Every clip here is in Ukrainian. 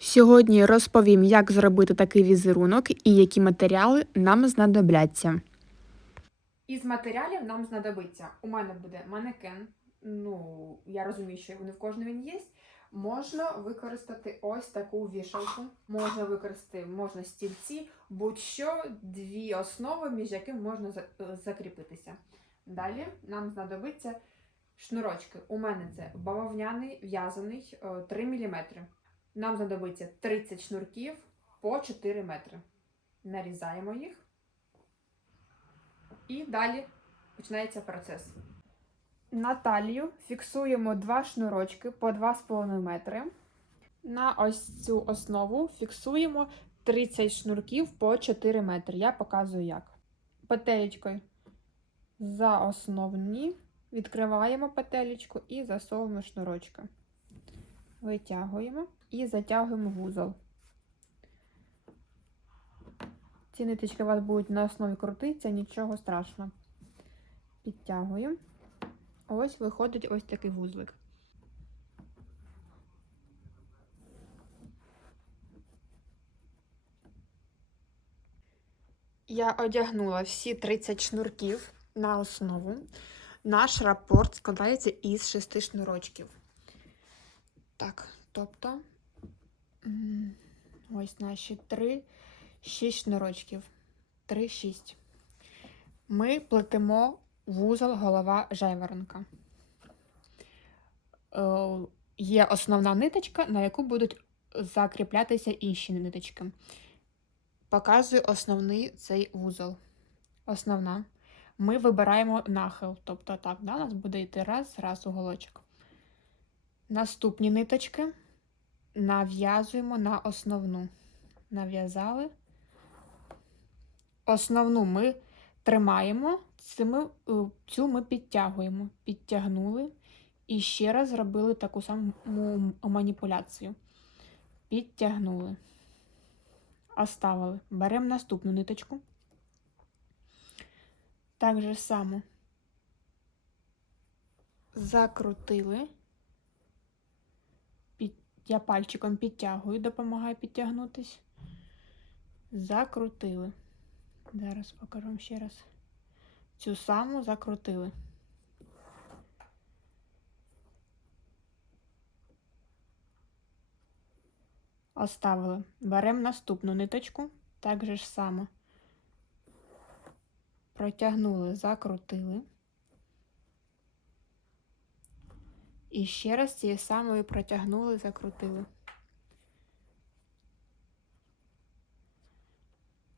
Сьогодні розповім, як зробити такий візерунок і які матеріали нам знадобляться. Із матеріалів нам знадобиться. У мене буде манекен. Ну, я розумію, що не в кожного він є. Можна використати ось таку вішалку. Можна використати можна стільці, будь-що дві основи, між якими можна е, закріпитися. Далі нам знадобиться шнурочки. У мене це бавовняний в'язаний е, 3 мм. Нам знадобиться 30 шнурків по 4 метри. Нарізаємо їх. І далі починається процес. На талію фіксуємо два шнурочки по 2,5 метри. На ось цю основу фіксуємо 30 шнурків по 4 метри. Я показую як. Петелечкою за основні відкриваємо петелечку і засовуємо шнурочки. Витягуємо і затягуємо вузол. Ці ниточки у вас будуть на основі крутитися, нічого страшного. Підтягуємо. Ось виходить ось такий вузлик. Я одягнула всі 30 шнурків на основу. Наш рапорт складається із 6 шнурочків. Так, тобто ось наші 3, 6 шнурочків. 3, 6. Ми плетемо вузол голова жайворонка. Е, Є основна ниточка, на яку будуть закріплятися інші ниточки. Показую основний цей вузол. Основна. Ми вибираємо нахил. Тобто так, да, у нас буде йти раз, раз уголочок. Наступні ниточки нав'язуємо на основну. Нав'язали. Основну ми тримаємо, е, цю ми підтягуємо. Підтягнули і ще раз зробили таку саму маніпуляцію. Підтягнули. Оставили. Беремо наступну ниточку. Так же само. Закрутили. Я пальчиком підтягую, допомагаю підтягнутись. Закрутили. Зараз покажу ще раз. Цю саму закрутили. Оставили. Беремо наступну ниточку, так же ж само. Протягнули, закрутили. І ще раз цією самою протягнули, закрутили.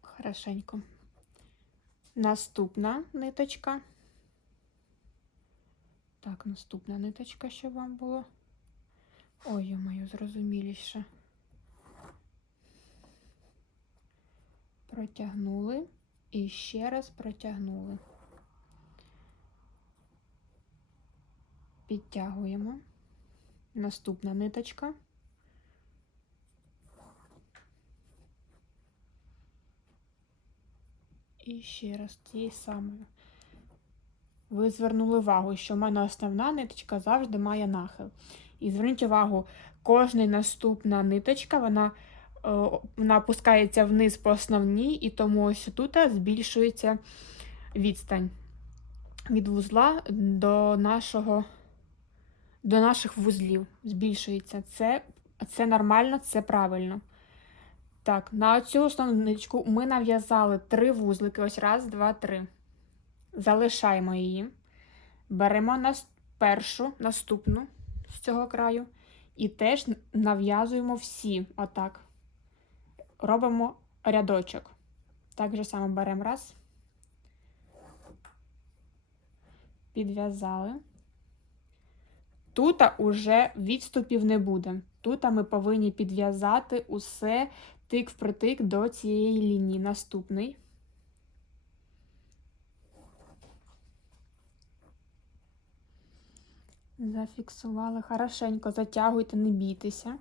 Хорошенько. Наступна ниточка. Так, наступна ниточка, щоб вам було. Ой, моє зрозуміліше. Протягнули і ще раз протягнули. Підтягуємо. Наступна ниточка. І ще раз тією самою. Ви звернули увагу, що в мене основна ниточка завжди має нахил. І зверніть увагу, кожна наступна ниточка, вона, е, вона опускається вниз по основній, і тому ось тут збільшується відстань від вузла до нашого, до наших вузлів. Збільшується. Це, це нормально, це правильно. Так, на цю основну ниточку ми нав'язали три вузлики. Ось раз, два, три. Залишаємо її. Беремо нас першу, наступну з цього краю. І теж нав'язуємо всі. Отак. Робимо рядочок. Так же само беремо раз. Підв'язали. Тут уже відступів не буде. Тут ми повинні підв'язати усе тик в притик до цієї лінії. Наступний. Зафіксували хорошенько, затягуйте, не бійтеся.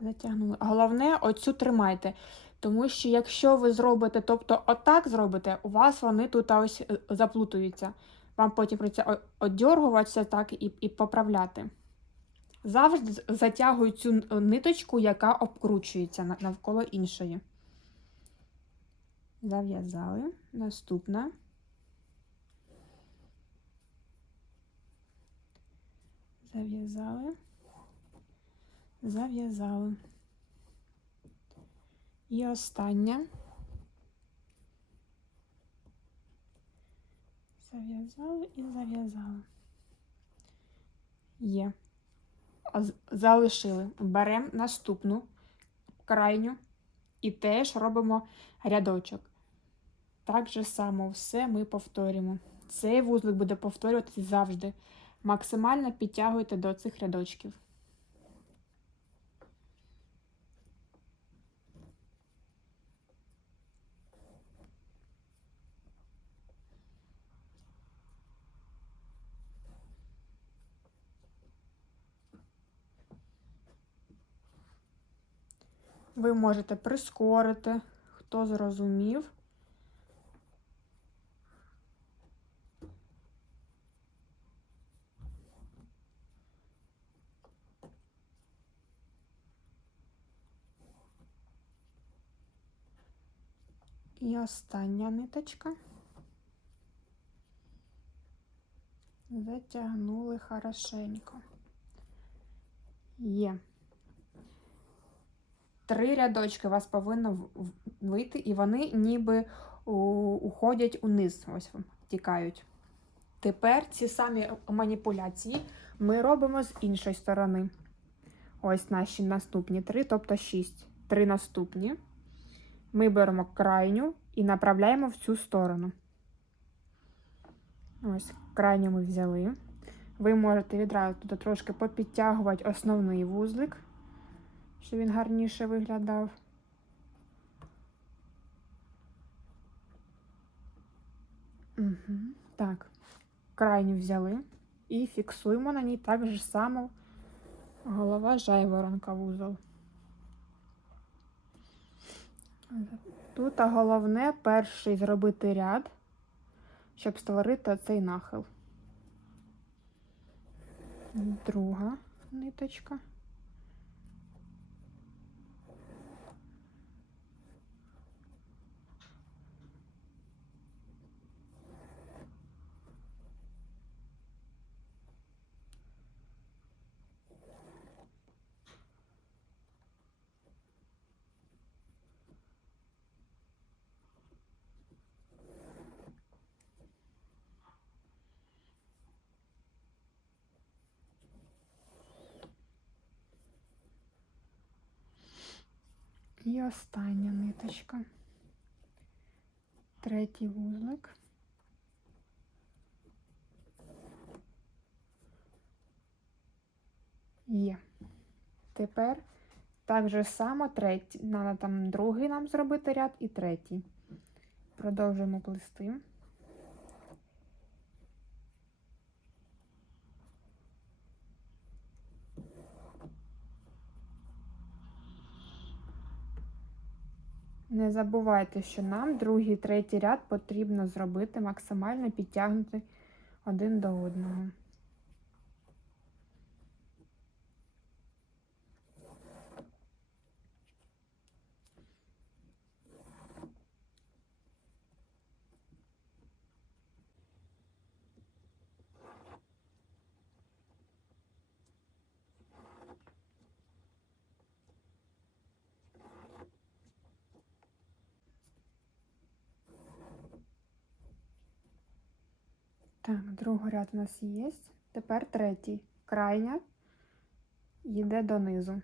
Затягнули. Головне, оцю тримайте. Тому що якщо ви зробите, тобто отак зробите, у вас вони тут ось е, заплутуються. Вам потім прийдеться оддергуватися так і, і поправляти. Завжди з- затягуй цю ниточку, яка обкручується навколо іншої. Зав'язали. Наступна. Зав'язали. Зав'язали. І остання. Зав'язали і зав'язала. Є. Залишили. Беремо наступну крайню і теж робимо рядочок. Так же само все ми повторюємо. Цей вузлик буде повторюватися завжди. Максимально підтягуйте до цих рядочків. Ви можете прискорити, хто зрозумів. І остання ниточка. Затягнули хорошенько. Є. Три рядочки у вас повинно вийти, і вони ніби уходять униз, ось тікають. Тепер ці самі маніпуляції ми робимо з іншої сторони. Ось наші наступні три, тобто шість. Три наступні. Ми беремо крайню і направляємо в цю сторону. Ось, крайню ми взяли. Ви можете відразу туди трошки попідтягувати основний вузлик, щоб він гарніше виглядав. Угу. Так, крайню взяли і фіксуємо на ній так же само голова жайворонка вузол. Тут головне перший зробити ряд, щоб створити цей нахил. Друга ниточка. І остання ниточка. Третій вузлик. Є. Тепер так же само третій. Треба там другий нам зробити ряд і третій. Продовжуємо плести. Не забувайте, що нам другий, третій ряд потрібно зробити максимально підтягнути один до одного. Так, другий ряд у нас є. Тепер третій. Крайня йде донизу.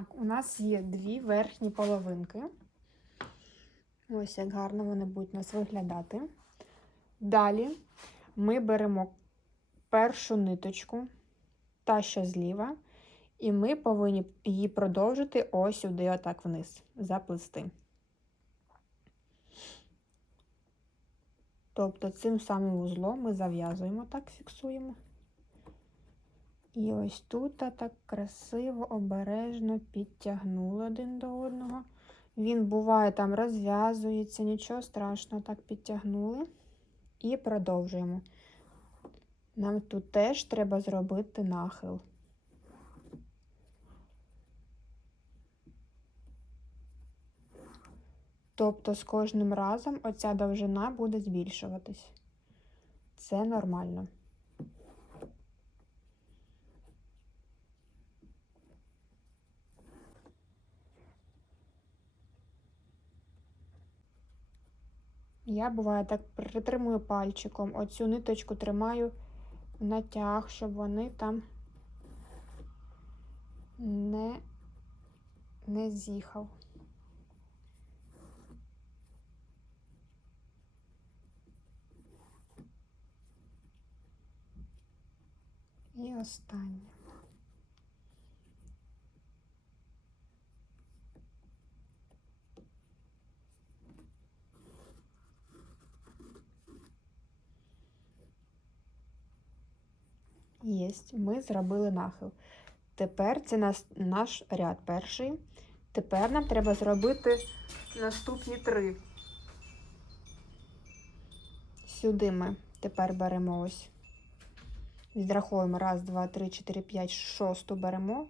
Так, у нас є дві верхні половинки. Ось як гарно вони будуть у нас виглядати. Далі ми беремо першу ниточку, та що зліва, і ми повинні її продовжити ось сюди, отак вниз, заплести. Тобто цим самим вузлом ми зав'язуємо, так фіксуємо. І ось тут так красиво, обережно підтягнули один до одного. Він буває там розв'язується, нічого страшного, так підтягнули. І продовжуємо. Нам тут теж треба зробити нахил. Тобто з кожним разом оця довжина буде збільшуватись. Це нормально. Я буває так притримую пальчиком. Оцю ниточку тримаю натяг, щоб вони там не, не з'їхав. І останнє. Єсть, ми зробили нахил. Тепер це нас, наш ряд перший. Тепер нам треба зробити наступні три. Сюди ми тепер беремо ось. Відраховуємо раз, два, три, чотири, п'ять, шосту беремо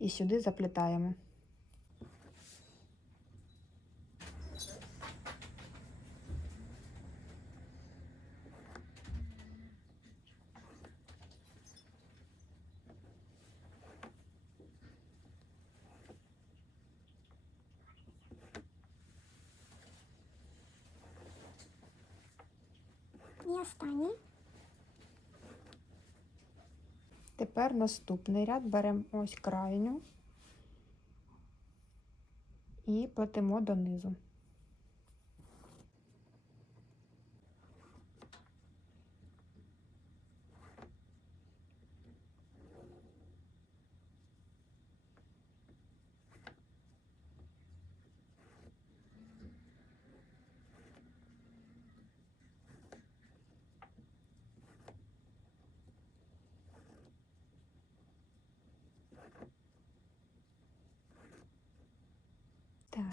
і сюди заплітаємо. І останній. Тепер наступний ряд беремо ось крайню і плетемо донизу.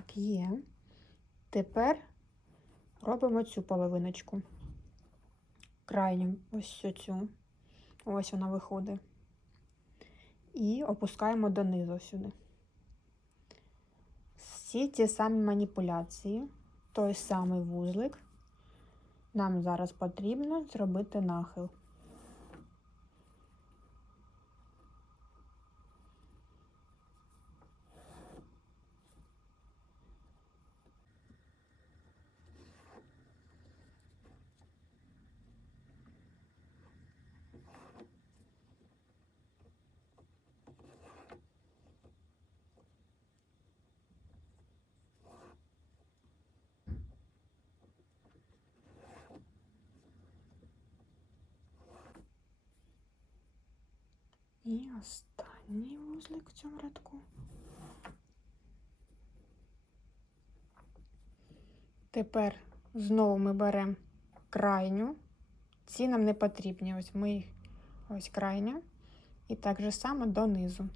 Так, є. Тепер робимо цю половиночку. Крайню, ось цю. Ось вона виходить. І опускаємо донизу сюди. Всі ті самі маніпуляції, той самий вузлик. Нам зараз потрібно зробити нахил. І останній вузлик в цьому рядку. Тепер знову ми беремо крайню. Ці нам не потрібні. Ось ми їх ось крайня. І так же само донизу.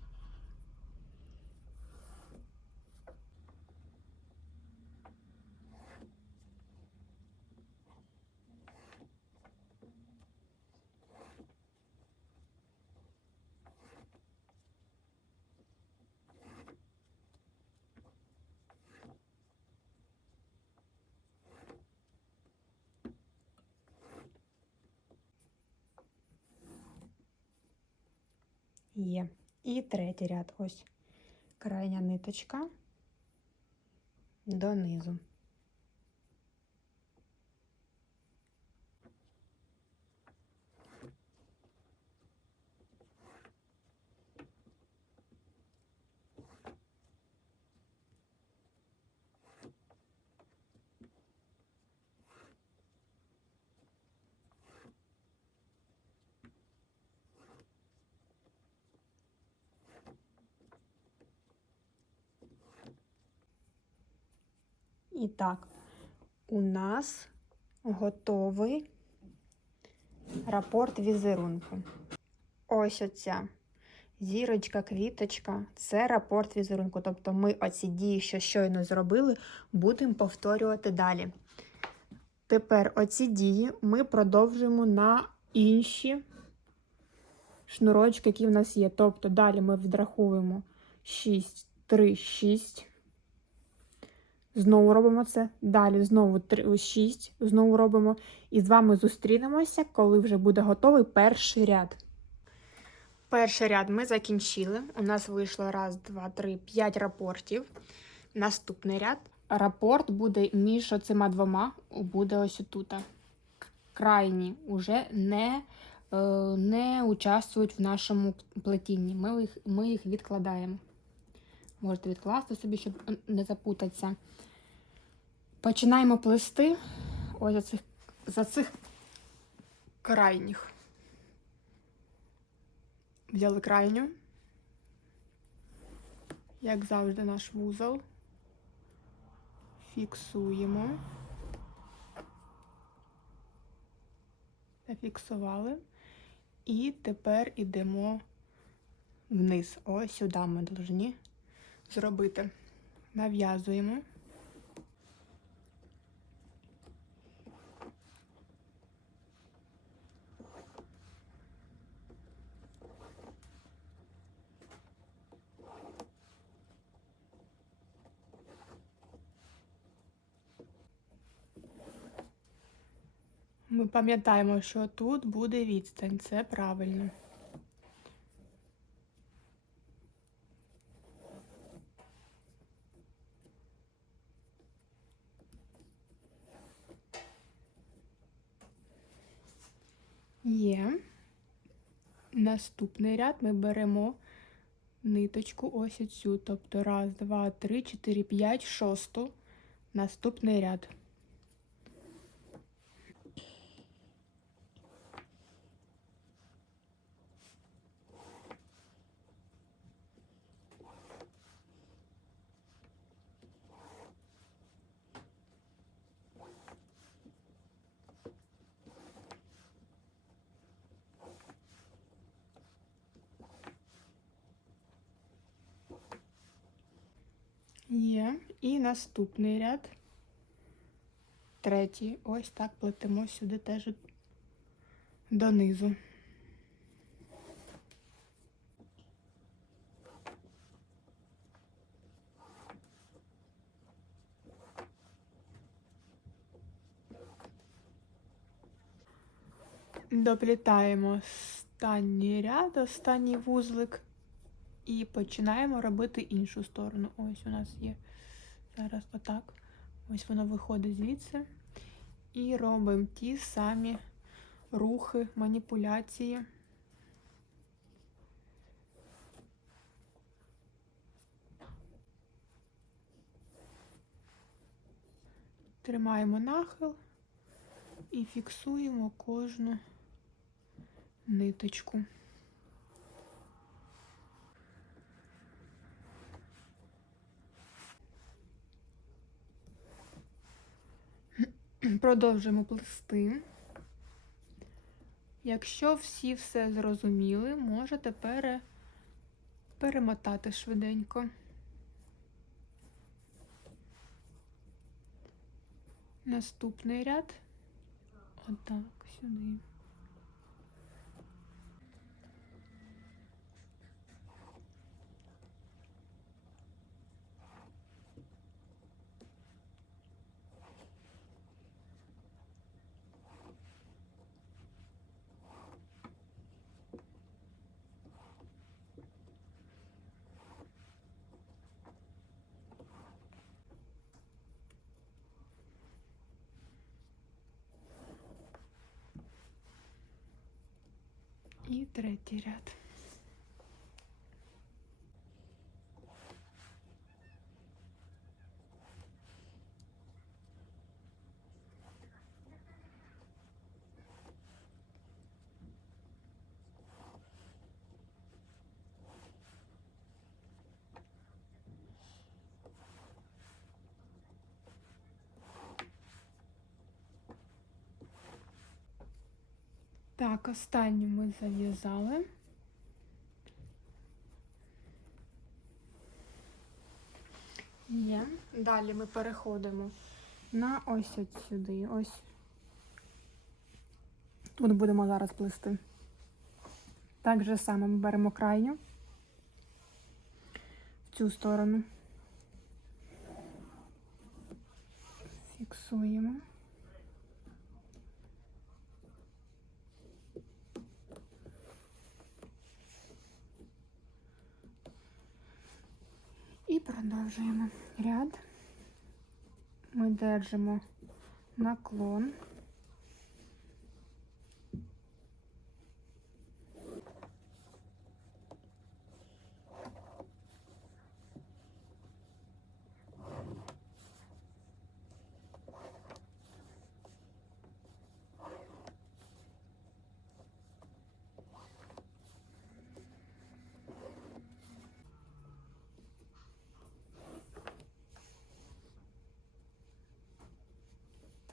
Є. І третій ряд. Ось крайня ниточка донизу. І так, у нас готовий рапорт візерунку. Ось оця зірочка, квіточка це рапорт візерунку. Тобто ми оці дії, що щойно зробили, будемо повторювати далі. Тепер оці дії ми продовжуємо на інші шнурочки, які в нас є. Тобто далі ми відраховуємо 6, 3, 6. Знову робимо це. Далі знову 3, 6, знову робимо. І з вами зустрінемося, коли вже буде готовий перший ряд. Перший ряд ми закінчили. У нас вийшло раз, два, три, п'ять рапортів. Наступний ряд. Рапорт буде між оцима двома, буде ось отут. Крайні уже не, е, не участвують в нашому плетінні. Ми їх, ми їх відкладаємо. Можете відкласти собі, щоб не запутатися. Починаємо плести ось за цих, за цих крайніх. Взяли крайню, як завжди, наш вузол. Фіксуємо. Зафіксували. І тепер йдемо вниз. Ось сюди ми повинні зробити. Нав'язуємо. Ми пам'ятаємо, що тут буде відстань. Це правильно. Є. Наступний ряд ми беремо ниточку ось цю. Тобто раз, два, три, чотири, п'ять, шосту. Наступний ряд. Є. І наступний ряд. Третій. Ось так плетемо сюди теж донизу. Доплітаємо останній ряд, останній вузлик. І починаємо робити іншу сторону. Ось у нас є зараз отак. Ось воно виходить звідси. І робимо ті самі рухи, маніпуляції. Тримаємо нахил і фіксуємо кожну ниточку. Продовжуємо плести. Якщо всі все зрозуміли, можете пере... перемотати швиденько. Наступний ряд. Отак, сюди. І третій ряд. Так, останню ми зав'язали. Є. Далі ми переходимо на ось от сюди. Ось тут будемо зараз плести. Так же само ми беремо крайню в цю сторону. Фіксуємо. Продовжуємо ряд. Ми держимо наклон.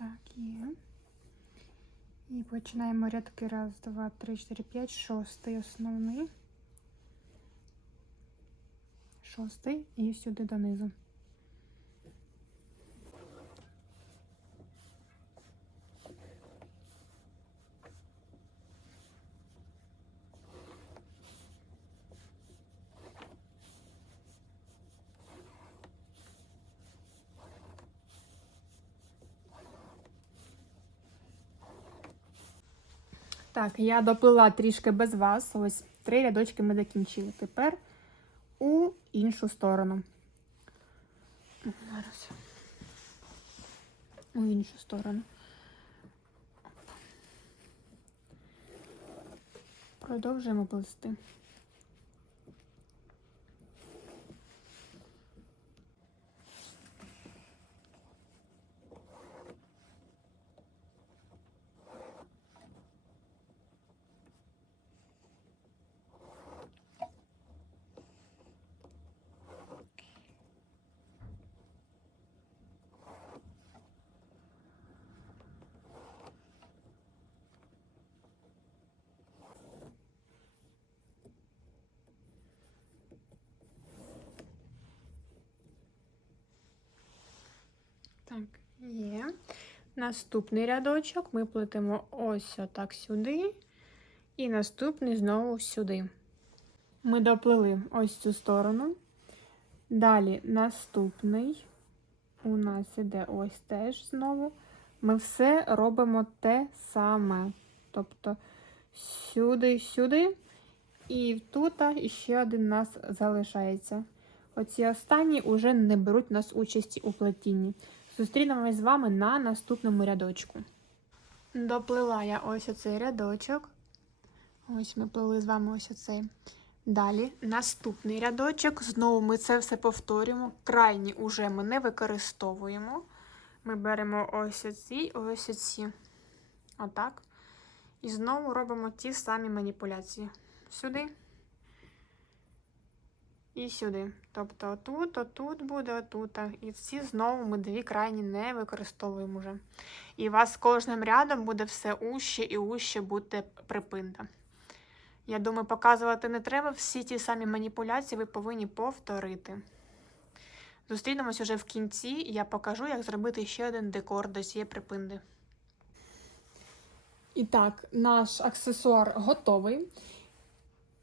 Так, є. І починаємо рядки. Раз, два, три, чотири, п'ять, шостий основний. Шостий і сюди донизу. Так, я доплила трішки без вас. Ось три рядочки ми закінчили. Тепер у іншу сторону. Зараз. У іншу сторону. Продовжуємо плести. Так, є. Наступний рядочок ми плетемо ось отак сюди. І наступний знову сюди. Ми доплили ось цю сторону. Далі наступний у нас іде ось теж знову. Ми все робимо те саме. Тобто сюди, сюди. І тут ще один нас залишається. Оці останні вже не беруть нас участі у плетінні. Зустрінемось з вами на наступному рядочку. Доплила я ось оцей рядочок. Ось ми плели з вами ось оцей. Далі наступний рядочок. Знову ми це все повторюємо. Крайні уже ми не використовуємо. Ми беремо ось оці, ось оці. Отак. І знову робимо ті самі маніпуляції. Сюди і сюди. Тобто отут, отут буде, отут. І ці знову ми дві крайні не використовуємо вже. І у вас з кожним рядом буде все уще і уще буде припинта. Я думаю, показувати не треба. Всі ті самі маніпуляції ви повинні повторити. Зустрінемось уже в кінці, і я покажу, як зробити ще один декор до цієї припинди. І так, наш аксесуар готовий.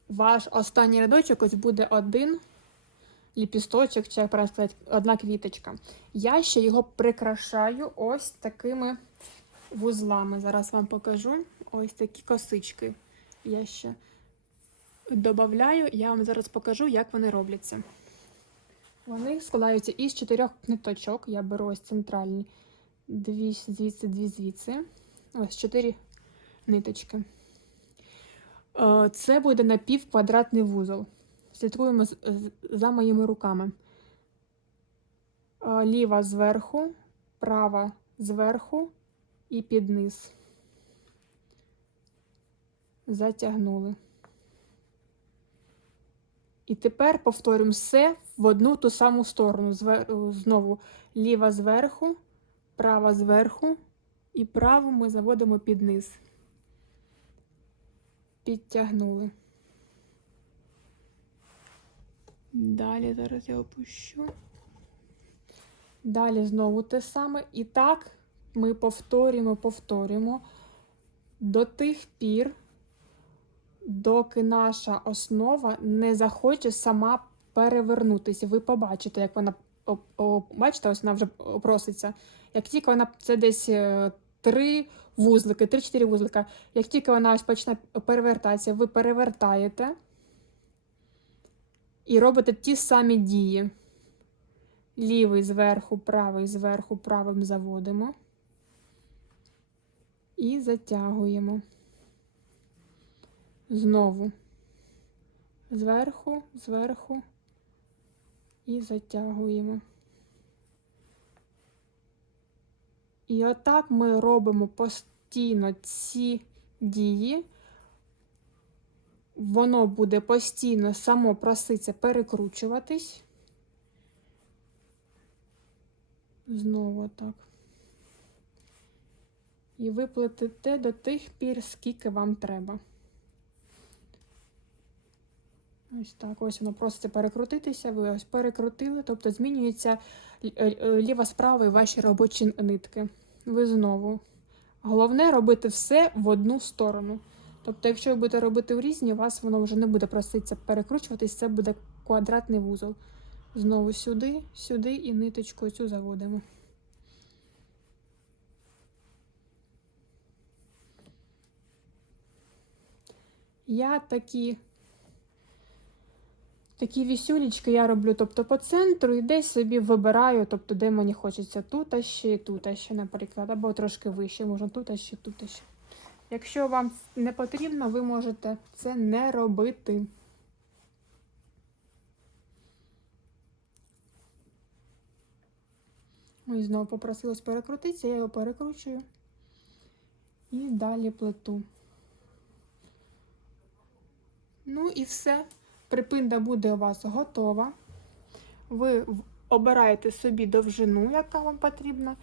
Ваш останній рядочок ось буде один ліпісточок, чи як правильно сказати, одна квіточка. Я ще його прикрашаю ось такими вузлами. Зараз вам покажу ось такі косички. Я ще додаю, я вам зараз покажу, як вони робляться. Вони складаються із чотирьох ниточок. Я беру ось центральні дві звідси, дві звідси. Ось чотири ниточки. Е, Це буде напівквадратний вузол. Слідкуємо за моїми руками. Е, Ліва зверху, права зверху і під низ. Затягнули. І тепер повторюємо все в одну ту саму сторону. Знову ліва зверху, права зверху і праву ми заводимо під низ. Підтягнули. Далі зараз я опущу. Далі знову те саме. І так ми повторюємо, повторюємо до тих пір, доки наша основа не захоче сама перевернутися. Ви побачите, як вона бачите, ось вона вже проситься. Як тільки вона це десь е, три вузлики, 3-4 вузлика. Як тільки вона ось почне перевертатися, ви перевертаєте і робите ті самі дії. Лівий зверху, правий зверху, правим заводимо і затягуємо. Знову зверху, зверху і затягуємо. І отак ми робимо постійно ці дії. Воно буде постійно само проситься перекручуватись. Знову так. І виплатите до тих пір, скільки вам треба. Ось так, ось воно проситься перекрутитися, ви ось перекрутили, тобто змінюється е, ліва справа і ваші робочі нитки. Ви знову. Головне робити все в одну сторону. Тобто, якщо ви будете робити в різні, у вас воно вже не буде проситися перекручуватись, це буде квадратний вузол. Знову сюди, сюди і ниточку цю заводимо. Я такі, такі вісюлечки я роблю тобто, по центру і десь собі вибираю, тобто, де мені хочеться тут, а ще і тут, а ще, наприклад, або трошки вище, можна тут, а ще тут, а ще. Якщо вам не потрібно, ви можете це не робити. Ось знову попросилось перекрутитися, я його перекручую і далі плету. Ну і все. Припинда буде у вас готова. Ви обираєте собі довжину, яка вам потрібна.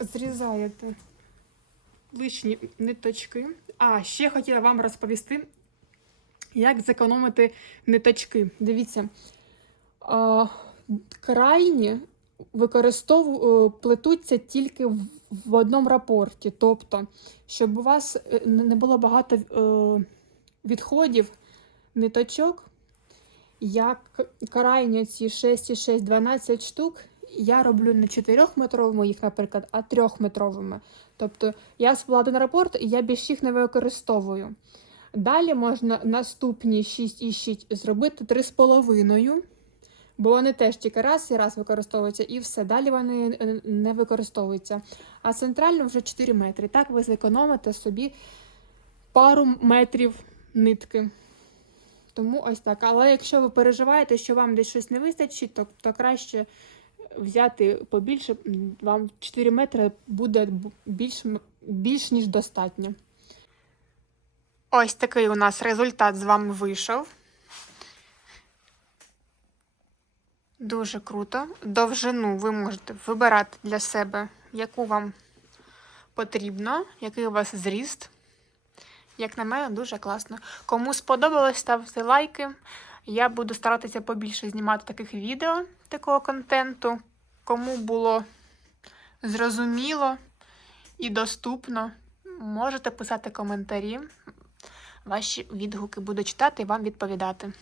Зрізаєте лишні ниточки. А, ще хотіла вам розповісти, як зекономити ниточки. Дивіться, а, крайні використову плетуться тільки в, в одному рапорті. Тобто, щоб у вас е, не було багато е, відходів ниточок, як крайні ці 6,6, 12 штук, я роблю не 4-метровими їх, наприклад, а 3-метровими. Тобто я сплала один рапорт, і я більш їх не використовую. Далі можна наступні 6,6 зробити 3,5, бо вони теж тільки раз і раз використовуються, і все. Далі вони е, не використовуються. А центрально вже 4 метри. Так ви зекономите собі пару метрів нитки. Тому ось так. Але якщо ви переживаєте, що вам десь щось не вистачить, то, то краще взяти побільше. Вам 4 метри буде більш, більш ніж достатньо. Ось такий у нас результат з вами вийшов. Дуже круто. Довжину ви можете вибирати для себе, яку вам потрібно, який у вас зріст. Як на мене, дуже класно. Кому сподобалось, ставте лайки. Я буду старатися побільше знімати таких відео, такого контенту. Кому було зрозуміло і доступно, можете писати коментарі. Ваші відгуки буду читати і вам відповідати.